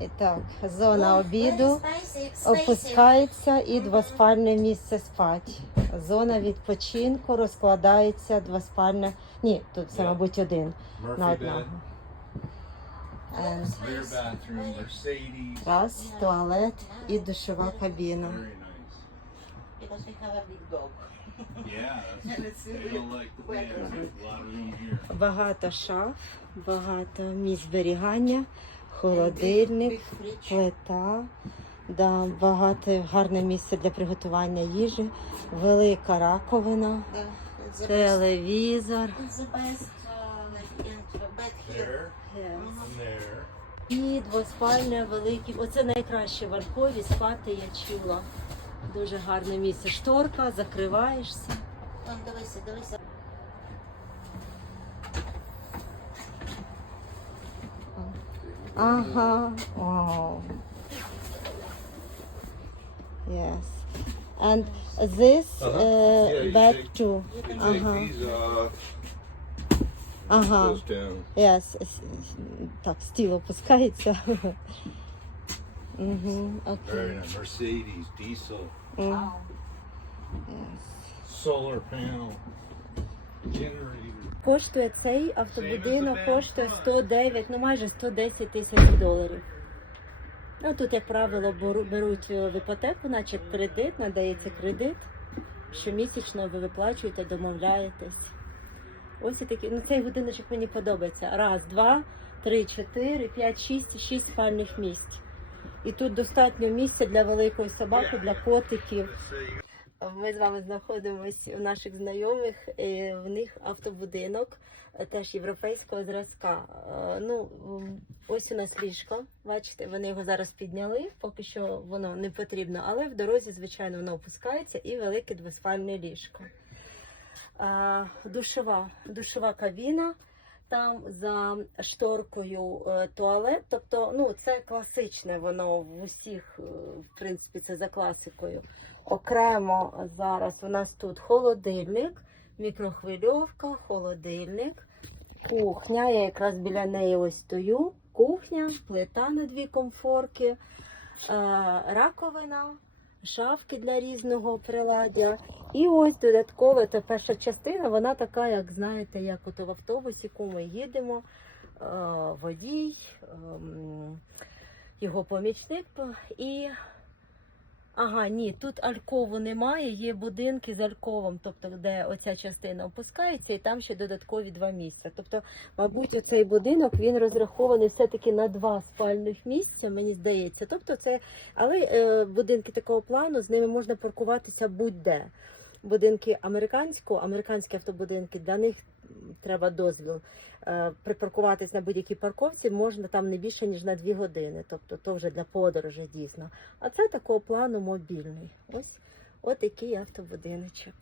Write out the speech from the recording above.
І так, зона обіду. опускається і двоспальне місце спать. Зона відпочинку розкладається двоспальне. Ні, тут це, мабуть, один. На одного. Very- Mercedes. Раз, туалет і душова кабіна. Багато шаф, багато місць зберігання, холодильник, плита, да, багато гарне місце для приготування їжі, велика раковина, телевізор. Uh. І двоспальне велике. Оце найкраще в Алькові спати, я чула. Дуже гарне місце. Шторка, закриваєшся. Вон, дивися, дивися. Ага. Wow. Yes. And this Uh-huh. uh, Yeah, you bed take- too. You can Uh-huh. take these off. Ага. Goes down. Yes. С- Так, стіл опускається. Угу. Very Окей. nice. Mercedes diesel М, Wow. yes. solar panel generator. Коштує цей автобудинок, коштує 109, ну майже 110 тисяч доларів. Ну тут, як правило, беруть е, в іпотеку, наче кредит, надається кредит. Щомісячно ви виплачуєте, домовляєтесь. Ось і такі. Ну цей будиночок мені подобається. Раз, два, три, чотири, п'ять, шість, шість спальних місць. І тут достатньо місця для великої собаки, для котиків. Ми з вами знаходимося у наших знайомих. В них автобудинок е, теж європейського зразка. Е, Ну, ось у нас ліжко. Бачите, вони його зараз підняли. Поки що воно не потрібно, але в дорозі, звичайно, воно опускається і велике двоспальне ліжко. Е, Душова, душова кабіна. Там за шторкою е, туалет, тобто ну це класичне, воно в усіх, е, в принципі, це за класикою. Окремо зараз у нас тут холодильник, мікрохвильовка, холодильник, кухня. Я якраз біля неї ось стою. Кухня, плита на дві комфорки, е, раковина, шафки для різного приладдя. І ось додаткова це перша частина, вона така, як знаєте, як от в автобусі, кому їдемо, е, водій, ем, його помічник і Ага, ні, тут алькову немає, є будинки з альковом, тобто де оця частина опускається, і там ще додаткові два місця. Тобто, мабуть, оцей будинок він розрахований все-таки на два спальних місця, мені здається. Тобто, це, але е, будинки такого плану з ними можна паркуватися будь-де. Будинки американського, американські автобудинки, для них треба дозвіл. Е, Припаркуватись на будь-якій парковці можна там не більше ніж на дві години. Тобто, то вже для подорожі дійсно. А це такого плану мобільний. Ось отакий автобудиночок.